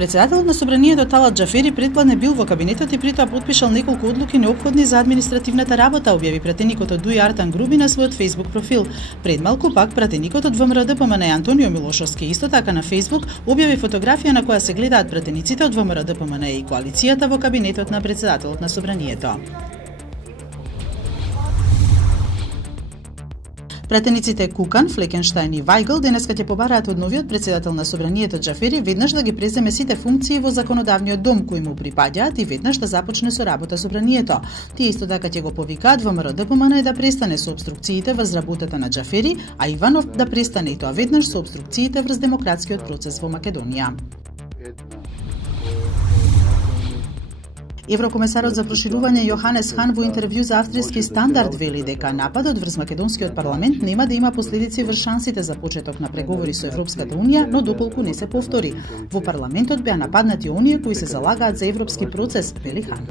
Председателот на Собранието Талат Џафери предпладне бил во кабинетот и притоа потпишал неколку одлуки неопходни за административната работа, објави пратеникот од ДУИ Артан Груби на својот Facebook профил. Пред малку пак пратеникот од ВМРО ДПМН Антонио Милошовски исто така на Facebook објави фотографија на која се гледаат пратениците од ВМРО ДПМН и коалицијата во кабинетот на председателот на Собранието. Пратениците Кукан, Флекенштајн и Вајгл денеска ќе побараат од новиот председател на Собранието Џафери веднаш да ги преземе сите функции во законодавниот дом кои му припаѓаат и веднаш да започне со работа Собранието. Тие исто така ќе го повикаат ВМРО ДПМН да престане со обструкциите врз работата на Џафери, а Иванов да престане и тоа веднаш со обструкциите врз демократскиот процес во Македонија. Еврокомесарот за проширување Јоханес Хан во интервју за австријски Стандард вели дека нападот врз македонскиот парламент нема да има последици врз шансите за почеток на преговори со Европската унија, но доколку не се повтори. Во парламентот беа нападнати оние кои се залагаат за европски процес, вели Хан.